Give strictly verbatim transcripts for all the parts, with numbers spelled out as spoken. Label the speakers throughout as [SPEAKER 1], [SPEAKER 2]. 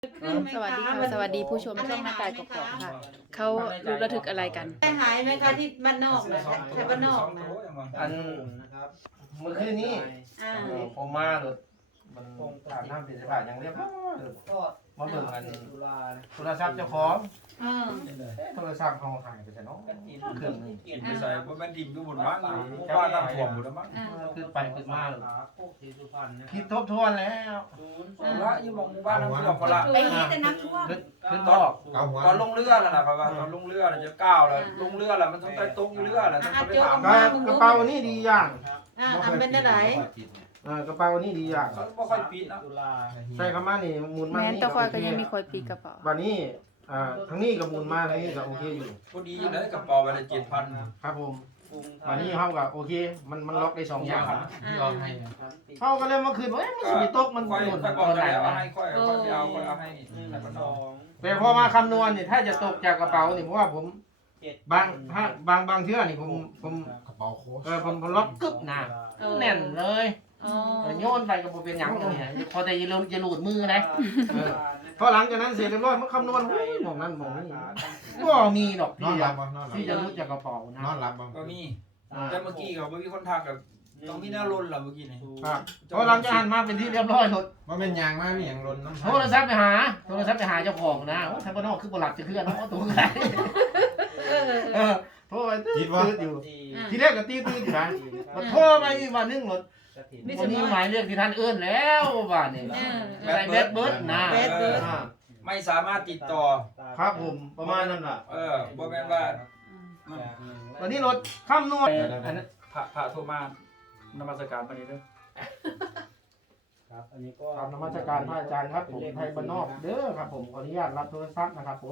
[SPEAKER 1] สวัสดีค่ะสวัสดีผู้ชมช่องหน้าตายกอกๆค่ะเขารู้ระทึกอะไรกัน
[SPEAKER 2] ได้หายไหมคะที่บ้านนอกนะแค่บ้านนอกนะ
[SPEAKER 3] อันเมื่อคืนนี้
[SPEAKER 2] อ่า
[SPEAKER 3] ผมมาหลุดมันถามน้ำเป็นสภาพอย่างเรียบร้อยมาเบิ่งอันโทรศัพท์เจ้าของ
[SPEAKER 2] เออ
[SPEAKER 3] โทรศัพท์เขาหายไปแต่น้องเครื่องนึง
[SPEAKER 4] กินไปใส่เพราะแม่นทิมก็บุญมั้งอยู่บ้านน้ำท่วมหมดแล้วมั้ง
[SPEAKER 2] อ่า
[SPEAKER 3] ขึ้นไปขึ้นมาเลยคิดทบทวนแล้ว
[SPEAKER 4] เอาละอยู่มองหมู่บ้านน้ำท่วมพอละ
[SPEAKER 2] ไปนี้แต่น้ำท่วม
[SPEAKER 3] ขึ้นขึ้น
[SPEAKER 4] ต
[SPEAKER 3] ต่
[SPEAKER 4] อ
[SPEAKER 3] อน
[SPEAKER 4] ตอนลงเรือแล้วนะครับว่าตอนลงเรือน่ะจะก้าวแล้วลงเรือแล้วมันต้องไปตกอยู่เรือแล้วต้องไปถาม
[SPEAKER 3] กระเป๋านี่ดีอย่าง
[SPEAKER 2] อ่าอันเป็นได้ไหน
[SPEAKER 3] อ่ากระเป๋านี่ดีอย่าง
[SPEAKER 4] เขาไม่ค่อยปิดนะ
[SPEAKER 3] ใส่คำว่านี่มูลมา
[SPEAKER 1] แม้น
[SPEAKER 3] นี่
[SPEAKER 1] ตะคอยก็ยังมีคอยปีกระเป๋า
[SPEAKER 3] วันนี้อ่าทั้งนี้กับมูลมาทั้งนี้ก็โอเคอยู่
[SPEAKER 4] พอดีเลยกระเป๋าไปเลยเจ็ดพัน
[SPEAKER 3] ครับผมวันนี้เขาก็โอเคมันมันล็อกได้สองอย่าง
[SPEAKER 2] อ่า
[SPEAKER 3] เขาก็เลยมาคืนว่าเอ๊ะมันสิตกมัน
[SPEAKER 4] ค่อย
[SPEAKER 3] หล่น
[SPEAKER 4] ค่อยบ
[SPEAKER 3] ต
[SPEAKER 4] อก
[SPEAKER 3] อนไหน
[SPEAKER 4] แล้ว
[SPEAKER 3] วะ
[SPEAKER 4] ให้ค่อยค่อยไปเอาค่อยเอาให้แต่ก็น้อง
[SPEAKER 3] แต่พอมาคำนวณเนี่ยถ้าจะตกจากกระเป๋าเนี่ยเพราะว่าผมบางถ้าบางบางเทื่อนี่ผมผม
[SPEAKER 5] กระเป๋าโค้ช
[SPEAKER 3] เออผมผมล็อกกึบหนาแน่นเลย
[SPEAKER 2] อ๋อ
[SPEAKER 3] เออโยนไปก็บ่เป็นหยังเนี่ยพอแต่อย่าหลุดอย่าหลุดมือนะเออพอหลังจากนั้นเสร็จเรียบร้อยมันคำนวณเฮ้ยมองนั่นมองนี่ก็มีดอก
[SPEAKER 5] นอน
[SPEAKER 3] ที่
[SPEAKER 5] หลั
[SPEAKER 3] จะ
[SPEAKER 5] บบ่นอนหลับ
[SPEAKER 3] ที่จะรู้จากกระเป๋านะ
[SPEAKER 5] นอนหลับบ่
[SPEAKER 4] ก็มีแต่เมื่อกี้ก็มีคนทักกับต้องมีหน้าล้นเหรอเมื่อกี้นี่
[SPEAKER 3] ครับพอหลังจากหันมาเป็นที่เรียบร้อยหมด
[SPEAKER 5] ว่าเป็นยางมากมีอย่างล้นน้ำ
[SPEAKER 3] โทรศัพท์ไปหาโทรศัพท์ไปหาเจ้าของนะว่าทางบ้านนอกคือบ่หลับจะเคลื่อนเนาะตัวใคร
[SPEAKER 2] เออ
[SPEAKER 3] เออโทรไปตื้ออยู่
[SPEAKER 2] อ่า
[SPEAKER 3] ทีแรกก็ตีตื้ออยู่นะมาโทรมาอีกวันหนึงหมด
[SPEAKER 2] มี
[SPEAKER 3] วัน
[SPEAKER 2] ส
[SPEAKER 3] นี้
[SPEAKER 2] ม
[SPEAKER 3] หมายเรียกที่ท่านเอื้อนแล้วบ้านนี่
[SPEAKER 2] อ่า
[SPEAKER 3] ใส่แบดเบิร์ดนะ
[SPEAKER 2] แบดเบิร์ด
[SPEAKER 3] อ่า
[SPEAKER 4] ไม่สามารถติดต่อ
[SPEAKER 3] ครับผมประมาณนั้นล่ะ
[SPEAKER 4] เออบ่แม่นว่า
[SPEAKER 3] วันนี้รถคำนวณอันนั้น
[SPEAKER 4] พระพระโทรมานมัสการปานนี้เด้อ
[SPEAKER 6] ครับอันนี้ก็
[SPEAKER 3] ตามนมัสการพระอาจารย์ครับผมไทยบ้านนอกเด้อครับผมขออนุญาตรับโทรศัพท์นะครับผม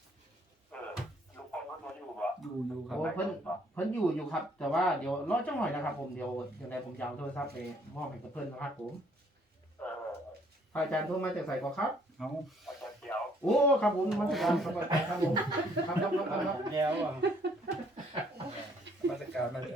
[SPEAKER 4] อยู่อยู่ครับ
[SPEAKER 3] โอ้เพิ่นเพิ่นอยู่อยู่ครับ แต่ว่าเดี๋ยวรอจังหน่อยนะครับผมเดี๋ยวยังไงผมจะเอาโทรศัพท์ไปมอบให้กับเพิ่นนะครับผมพระอาจารย์โทรมาจากใส่ก่อนครับ
[SPEAKER 4] เอา
[SPEAKER 3] โอ้ครับผมนมัสการครับอาจารย์ครับผมครับครับครับครับ
[SPEAKER 6] แล้วอ่ะ
[SPEAKER 4] มาสการมาเดือน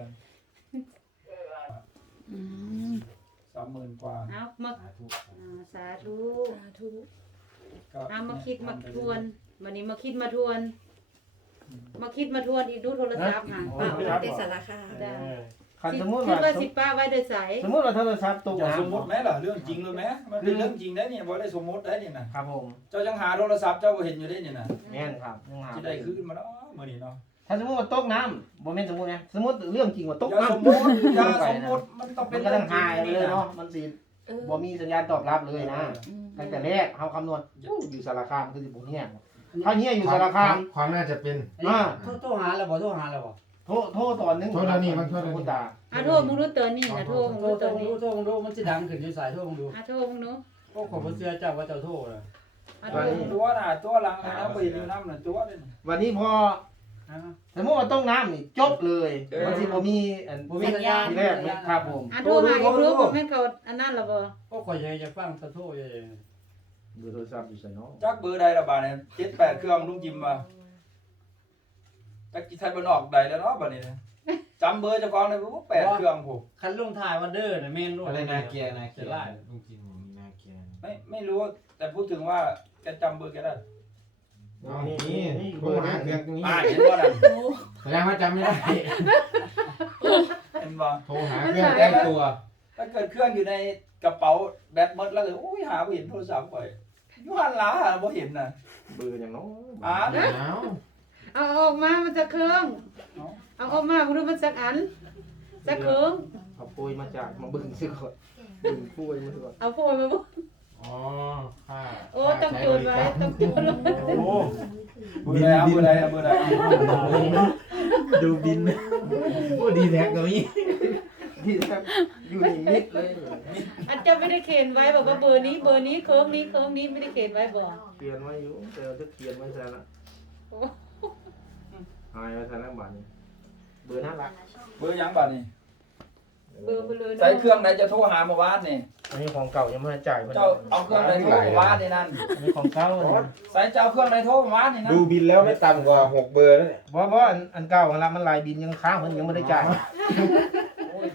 [SPEAKER 1] อืม
[SPEAKER 4] สามหมื่นกว่า
[SPEAKER 2] เอามาอ่าสาธุ
[SPEAKER 1] สาธุ
[SPEAKER 4] ก็
[SPEAKER 2] เอามาคิดมาทวนวันนี้มาคิดมาทวน มาคิดมาทวนอีกดูโทรศัพท์ห่าง
[SPEAKER 3] โอ้
[SPEAKER 2] เปล่า
[SPEAKER 3] โทรศัพท์
[SPEAKER 1] ติดสารคา
[SPEAKER 2] ได้
[SPEAKER 3] คันสมมุติ
[SPEAKER 2] คิด
[SPEAKER 3] ว่า
[SPEAKER 2] ว่าสิป้าไว้โดยใส
[SPEAKER 3] สมมุติว่าโทรศัพท์ตก
[SPEAKER 4] อย่าสมมติ
[SPEAKER 3] น้ำ
[SPEAKER 4] ไหมล่ะเรื่องจริงเลยไหมมันเป็นเรื่องจริงได้เนี่ยบ่ได้สมมติได้เนี่ยนะครับ
[SPEAKER 3] ผม
[SPEAKER 4] เจ้ายังหาโทรศัพท์เจ้าก็เห็นอยู่ได้เนี่ยนะ
[SPEAKER 3] แม่นครับยังหา
[SPEAKER 4] ที่ได้คืนมาเนาะมื้อนี้เนาะ
[SPEAKER 3] ถ้าสมมุติว่าตกน้ำบ่แม่นสมมุตินะสมมุติเรื่องจริงว่าตก
[SPEAKER 4] อย่า
[SPEAKER 3] น้ำ
[SPEAKER 4] สมมติอย่าสมมติมันต้อง
[SPEAKER 3] เป็
[SPEAKER 4] เป็น น
[SPEAKER 3] กระ
[SPEAKER 4] เรื่
[SPEAKER 3] ดั
[SPEAKER 4] อง
[SPEAKER 3] ง
[SPEAKER 4] จริ
[SPEAKER 3] หาย
[SPEAKER 4] ง
[SPEAKER 3] เลยเนาะมันสิ
[SPEAKER 1] เออ
[SPEAKER 3] บ่มีสัญญาณตอบรับเลยนะ
[SPEAKER 1] อืม
[SPEAKER 3] ตั้งแต่แรกเฮาคำนวณอู้อยู่สารคามคือสิบ่เฮียถ้าเฮียอยู่สารคาม
[SPEAKER 5] ความน่าจะเป็น
[SPEAKER 3] อ่า
[SPEAKER 6] โทรโทรหาแล้วบ่โทรหาแล้วบ่
[SPEAKER 3] โทรโทรตอนนึง
[SPEAKER 5] โทรตอนนี้มันโทรตอนนี้
[SPEAKER 3] คุณตา
[SPEAKER 2] อ่ะโทษมึงรู้ตัวนี่นะโทษมึง
[SPEAKER 6] โทร
[SPEAKER 2] รู้
[SPEAKER 6] โทร
[SPEAKER 2] ตัวนี้
[SPEAKER 6] โทรโทรมันสิดังขึ้นอยู่สายโทรมึงดู
[SPEAKER 2] อ่ะโทษมึงรู้
[SPEAKER 6] โอ้ขอบ่เชื่อเจ้าว่าเจ้าโทรน่ะ
[SPEAKER 2] อ่ะโทษมึง
[SPEAKER 4] ตัวน่ะตัวหลังนะบ่เห็นอยู่นำน่ะตัวนี่
[SPEAKER 3] วันนี้พอ
[SPEAKER 6] ฮะ
[SPEAKER 3] สมมุติว่าตกน้ำนี่จบเลยมันสิบ่มีอัน
[SPEAKER 6] บ่มีสัญญาณ
[SPEAKER 3] ทีแรกครับผม
[SPEAKER 2] อ่ะโทษมาอีกรู้ผมแม่นเขาอันนั้นล่ะบ่
[SPEAKER 6] โอ้ข่อยอยากจะฟังแตะโทรใหญ่
[SPEAKER 3] เบอร์โทรศัพท์อยู่ไสเนาะ
[SPEAKER 4] จักเบอร์ใดละบาดเนี่ยเจ็ดแปดเครื่องลุงจิมมาจักสิไทยบ้านนอกใดแล้วเนาะบัดนี้นะจำเบอร์เจ้าของได้บ่แปดเครื่องผม
[SPEAKER 6] คันลงถ่ายว่าเด้อน่ะแม่นโลด
[SPEAKER 5] อะไรนาเกียนาเกีย
[SPEAKER 6] จะไล่
[SPEAKER 5] ลุงจิมมีนาเกีย
[SPEAKER 4] ไม่ไม่รู้แต่พูดถึงว่าแกจำเบอร์แกได้
[SPEAKER 5] นี่นี่นี่โทรหาเครื่องตรงนี้
[SPEAKER 4] อ่าเห็นบ่นั่น
[SPEAKER 5] แสดงว่าจำไม่ได้
[SPEAKER 4] เห็นบ่
[SPEAKER 5] โทรหาเครื่องใกล้ตัว
[SPEAKER 4] ถ้าเกิดเครื่องอยู่ในกระเป๋าแบตหมดแล้วก็อุ้ยหาบ่เห็นโทรศัพท์ข่อยอยู่หันหลังหาบ่เห็นน่ะ
[SPEAKER 3] เบอร์อย่างเนาะ
[SPEAKER 4] อ่า
[SPEAKER 5] หนาว
[SPEAKER 2] เอาออกมามันจะเครื่องเอาออกมาบ่รู้มันสักอันสักเครื่อง
[SPEAKER 3] เอาโปรยมาจากมาเบิ่งซื้อก่อนเบิ่งโปรยมาซื้อก่อน
[SPEAKER 2] เอาโพยมาบ่
[SPEAKER 5] อ๋อค่า
[SPEAKER 2] โอ้ต้องจูดไว้ต้องจูดไว้
[SPEAKER 3] โอ้
[SPEAKER 4] เบอร์ใดเอาเบอร์ใดเอาเบอร์ใด
[SPEAKER 5] ดูบินโอ้ดีแท็กตรงนี้
[SPEAKER 3] ที่แทบอยู่ในมิดเลย
[SPEAKER 2] อาจจะไม่ได้เขียนไว้บอกว่าเบอร์นี้เบอร์นี้เครื่องนี้เครื่องนี้ไม่ได้เขียนไว้บอก
[SPEAKER 3] เขียนไว้อยู่แต่เราจะเขียนไว้ซะละ
[SPEAKER 2] โอ้
[SPEAKER 3] หายไว้ซะแล้วบัดนี้เบอร์น่ารัก
[SPEAKER 4] เบอร์หยังบัดนี้
[SPEAKER 2] เบอร์ไปเลย
[SPEAKER 4] ใช้เครื่องใดจะโทรหาเมื่อวานนี่
[SPEAKER 3] อันนี้ของเก่ายังไม่ได้จ่าย
[SPEAKER 4] เจ้าเอาเครื่องใดโทรเมื่อวานนี่นั่น
[SPEAKER 3] อันนี้ของเก่าอันนี้
[SPEAKER 4] ใส่เจ้าเครื่องใดโทรเมื่อวานนี่นั่น
[SPEAKER 5] ดูบินแล้วไม่ต่ำกว่าหกเบอร์แล้วเนี่ย
[SPEAKER 3] บ่บ่อันอันเก่าอันละมันลายบินยังค้างเพิ่นยังไม่ได้จ่าย
[SPEAKER 4] โอ้ย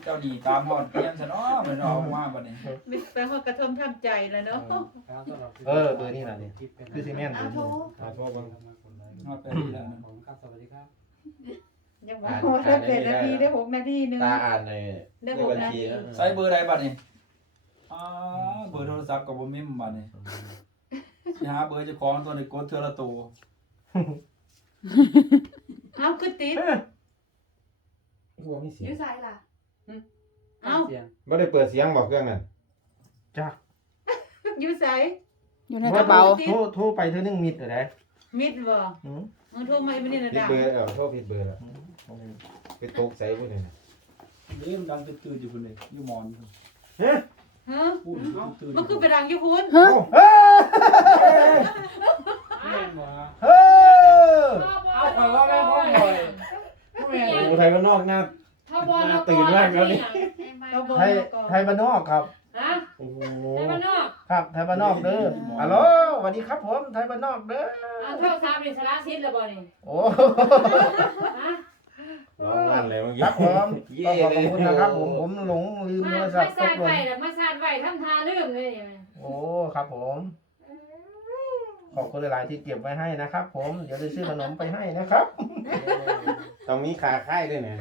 [SPEAKER 4] เจ้าหนี้ตามฮอดเตียงซะเนาะมันเอามาบัดนี้
[SPEAKER 2] มิตรแปลว่ากระทมทำใจแล้วเนาะ
[SPEAKER 3] เออเบอร์นี่น่ะนี่คือซีเมนต์เบอร์นี่
[SPEAKER 5] อ่าโทรเบิ่ง
[SPEAKER 4] ฮอดไปนี่แล้วนะ
[SPEAKER 6] ครับสวัสดีครับ
[SPEAKER 2] ยังบอกว่าได้เป็นนาทีได้หกนาทีนึง
[SPEAKER 5] ตาอ่านใน
[SPEAKER 2] ได้
[SPEAKER 5] ใน
[SPEAKER 2] หก
[SPEAKER 5] บัญ
[SPEAKER 2] นา
[SPEAKER 5] ชี
[SPEAKER 2] ที
[SPEAKER 5] นะ
[SPEAKER 4] ใช้เบอร์ใดบัดนี้อ่าเบอร์โทรศัพท์ก็บ่มีบัดนี้สิหาเบอร์เจ้าของตัวนี้กดเทื่อละตัว
[SPEAKER 2] เอาคือติด
[SPEAKER 5] กลัวมีเสีย
[SPEAKER 7] อง ยู่ไสล่ะ
[SPEAKER 2] เอา
[SPEAKER 6] เสียง
[SPEAKER 5] บ่ได้เปิดเสียงบอกเครื่องนั้น
[SPEAKER 2] อยู่ไส
[SPEAKER 1] อยู่ในกระเป๋า
[SPEAKER 3] โทรโทรไปเธอนึ่งมิดเหรอได้
[SPEAKER 2] มิดบ่
[SPEAKER 3] อืม
[SPEAKER 2] มึงโทรมาไม่ได้นะ
[SPEAKER 5] ผิด
[SPEAKER 2] ดัง
[SPEAKER 5] เบอร์เออโทรผิดเบอร์แล้วไปตกใส่ผู้นี่นะ
[SPEAKER 6] เริ่มดังตื่นๆอยู่คนเดียวอยู่หมอน
[SPEAKER 3] เฮ้ย
[SPEAKER 2] ฮะ
[SPEAKER 6] พูดตื่นๆ
[SPEAKER 2] มันคือไปดังอยู่คุณ
[SPEAKER 1] ฮะ
[SPEAKER 3] เฮ้ย
[SPEAKER 6] แม่นบ่ฮะ
[SPEAKER 3] เฮ้ย
[SPEAKER 6] เอาข่อยว่าแม่พ่อข่อยพ่อแม่
[SPEAKER 5] โอ้ไทยบ้านนอกหน้า
[SPEAKER 7] ถ้าบอล
[SPEAKER 5] น่าตื่นมากแล้วนี่
[SPEAKER 2] เราบอก
[SPEAKER 3] ไทย
[SPEAKER 2] ก่อน
[SPEAKER 3] ไทยบ้านนอกครับ
[SPEAKER 7] ฮะ
[SPEAKER 3] โอ้โห
[SPEAKER 7] ไทยบ้านนอก
[SPEAKER 3] ครับไทยบ้านนอกเด้อฮัลโหลสวัสดีครับผมไทยบ้านนอกเด้อ
[SPEAKER 7] เอาโทรศัพท์นี่สารสิทธิ์แล้วบ่นี่
[SPEAKER 3] โอ้
[SPEAKER 7] ฮะ
[SPEAKER 5] ร้องลั่นเลยเมื่อกี้
[SPEAKER 3] ครับผม
[SPEAKER 5] เย่
[SPEAKER 3] ก็ขอบ
[SPEAKER 5] เลย
[SPEAKER 3] คุณนะครับผมผมหลงลืม
[SPEAKER 7] มา
[SPEAKER 3] โทรศั
[SPEAKER 7] มา
[SPEAKER 3] พท์ต
[SPEAKER 7] ซาก ด
[SPEAKER 3] หล่
[SPEAKER 7] ไว้
[SPEAKER 3] น
[SPEAKER 7] แล้วมาซาดไว้ทำทาลืมเลยนี่
[SPEAKER 3] โอ้ครับผม ขอบคุณหลายๆที่เก็บไว้ให้นะครับ ผมเดี๋ยวจะซื้อขนมไปให้นะครับ
[SPEAKER 5] ต้องมีขาค่ายด้วยเนี่ย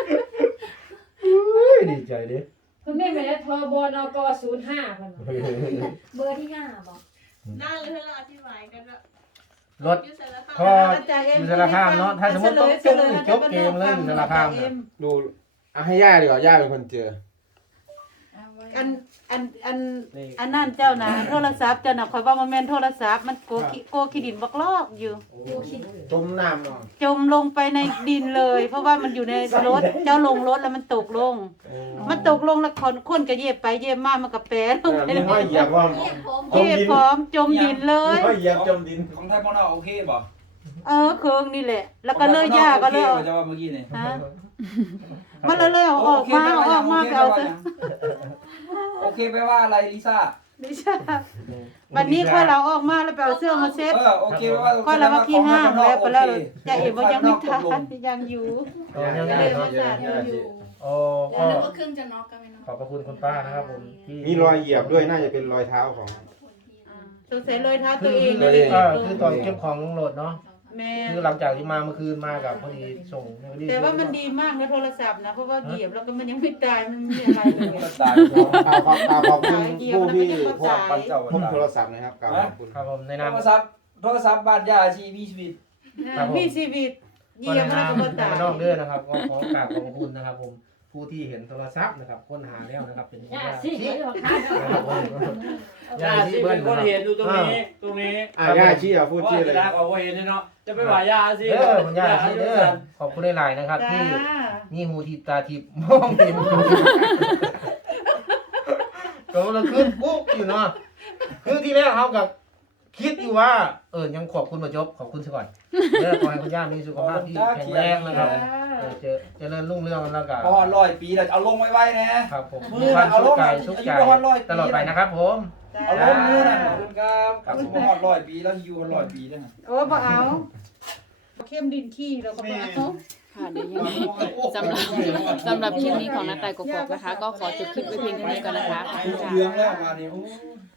[SPEAKER 3] ดีใจดิ
[SPEAKER 7] คุณแม่แม่ได้ทบนกศูนย์ห้าเพิ่นเบอร์ที่ห้าบ่
[SPEAKER 8] น่าเลยเราอธิบายกันว่าร
[SPEAKER 3] ถ
[SPEAKER 8] ยุสารภาพ
[SPEAKER 3] พออยู่สารคามเนาะถ้าสมมติต้องจุ่มจบเกมเลยอยู่สารคามเนี่ย
[SPEAKER 5] ดูเอาให้ย่าดีกว่าย่าเป็นคนเจอ
[SPEAKER 2] อันอันอันอันนั่นเจ้านะโทรศัพท์เจ้าน่ะข่อยว่ามันแม่นโทรศัพท์มันโกกิโกขี้ดินบักลอกอยู่
[SPEAKER 5] จมน้ำเนาะ
[SPEAKER 2] จมลงไปในดินเลย เพราะว่ามันอยู่ในรถเจ้าลงรถแล้วมันตกลง มันตกลงแล้วคนคนก็เย็บไปเย็บมามันก็แปรลงไป
[SPEAKER 5] มี
[SPEAKER 2] เลย
[SPEAKER 5] ห้อยเหยียบว่า
[SPEAKER 8] เยี่ยมผม
[SPEAKER 2] เย็บพร้อมจมดินเลย
[SPEAKER 5] ห้อยเหยียบจมดิน
[SPEAKER 4] ของไทยบ่เนาะโอเคบ่
[SPEAKER 2] เออเคืองนี่แหละ แล้วก็เลยย่าก็เลยเอา
[SPEAKER 4] โอเคบ่จะว่าเมื่อกี้นี่
[SPEAKER 2] ฮะมันเลยเลยเอาออกมาเอาออกมาไปเอาซะ
[SPEAKER 4] โอเคแปลว่าอะไรลิซ่า
[SPEAKER 2] ดิฉันวันนี้ค่อยเราออกมาแล้วไปเอาเสื้อมาเซ็ต
[SPEAKER 4] เออโอเคแปลว่า
[SPEAKER 2] ค่อยเรามาขี้ห้างแล้วไปแล้วจะเห็นว่ายังไม่ทาน
[SPEAKER 4] โอเค
[SPEAKER 2] ยังอยู่
[SPEAKER 3] โอ้ยัง
[SPEAKER 2] ก็
[SPEAKER 3] ไง
[SPEAKER 2] เลยมาสาดอยู่
[SPEAKER 3] โอ้
[SPEAKER 8] แล้
[SPEAKER 3] ก็
[SPEAKER 8] วนึกว่าเครื่องจะน็อกกันไหมเนาะ
[SPEAKER 3] ขอบพระคุณคุณป้านะครับผมที่
[SPEAKER 5] มีรอยเหยียบด้วยน่าจะเป็นรอยเท้าของ
[SPEAKER 2] สงสัยรอยเท้าตัวเอง
[SPEAKER 3] คือ
[SPEAKER 2] เลย
[SPEAKER 3] ก็คือตอนเก็บของลงรถเนาะ
[SPEAKER 2] แม่
[SPEAKER 3] คือหลังจากที่มาเมื่อคืนมากับพอดีส่งพอดี
[SPEAKER 2] แต่ว่ามันดีมากนะโทรศัพท์นะเพราะว่าเหยียบแล้วก็มันยังไม่ตายมันไม่มีอะไรเลย
[SPEAKER 4] มันตาย
[SPEAKER 5] กล่าวขอบกล่าวขอบคุณผู้ที่
[SPEAKER 2] เหยียบแล้วมันยัง
[SPEAKER 4] ปันเจ้า
[SPEAKER 5] พบโทรศัพท์นะครับกล่าวขอบคุณ
[SPEAKER 3] ครับผมใน
[SPEAKER 4] โท
[SPEAKER 3] นาม
[SPEAKER 4] รศัพท์โทรศัพท์บ้านย่าชีมีชีวิต
[SPEAKER 2] มีชีวิตเหยียบแล้วก็บ่ตาย
[SPEAKER 3] นอกเด้อนะครับก็ขอกราบขอบคุณนะครับ ผมผู้ที่เห็นโทรศัพท์นะครับค้นหาแล้วนะครับ เป็น
[SPEAKER 7] ย่า
[SPEAKER 3] ญา
[SPEAKER 7] สิ
[SPEAKER 3] ติ
[SPEAKER 7] เดี๋ยวข้า
[SPEAKER 3] นะครับผม
[SPEAKER 6] ย่าที่เป็นคนเห็นดูตรงนี้ตรงนี้
[SPEAKER 5] อ่าย่าชี้อ่ะพูดชื่อเลย
[SPEAKER 6] ว่าจะได้กว่าเห็นเนาะจะไปว่าย่าสิ
[SPEAKER 3] เด้อคุณญาติเด้อขอบคุณหลายๆนะครับ ที่
[SPEAKER 2] จ้า
[SPEAKER 3] มีหูทิพตาทิพมองเห็นก็เราขึ้นปุ๊บอยู่เนาะคือที่แรกเขากับคิดอยู่ว่า เออยังขอบคุณมาจบขอบคุณซะก่อนเด้อขอให้คุณย่ามีสุขภาพที่แข็งแรงนะครับเออเจอเจริญรุ่งเรืองแล้วก็
[SPEAKER 4] พอร้อยปีแล้วเอาลงไว้ๆนะครับ
[SPEAKER 3] ผม
[SPEAKER 4] มื
[SPEAKER 3] มี
[SPEAKER 4] อ
[SPEAKER 3] ความ
[SPEAKER 4] เอา
[SPEAKER 3] สุ
[SPEAKER 4] ล
[SPEAKER 3] ข
[SPEAKER 4] ง
[SPEAKER 3] กายสุขใจ
[SPEAKER 4] อายุร้อยปี
[SPEAKER 3] ตลอดไปนะครับ ผม
[SPEAKER 4] เอาลงมือนะขอบคุณครับครับสมมติร้อยปีแล้วอยู่กันร้อยปีด้วยนะ
[SPEAKER 2] โอ้บ่เอาเข้มดินขี้แล้วก็บ่เอา
[SPEAKER 1] ค่ะเดี๋ยวยังไงสำหรับสำหรับคลิปนี้ของน้าต่ายกกอกนะคะ ก็ขอจบคลิปไว้เพียงเท่านี้ก่อนนะคะขอบคุณค่ะ
[SPEAKER 4] เหลืองแล้วมาเนี่ยโอ้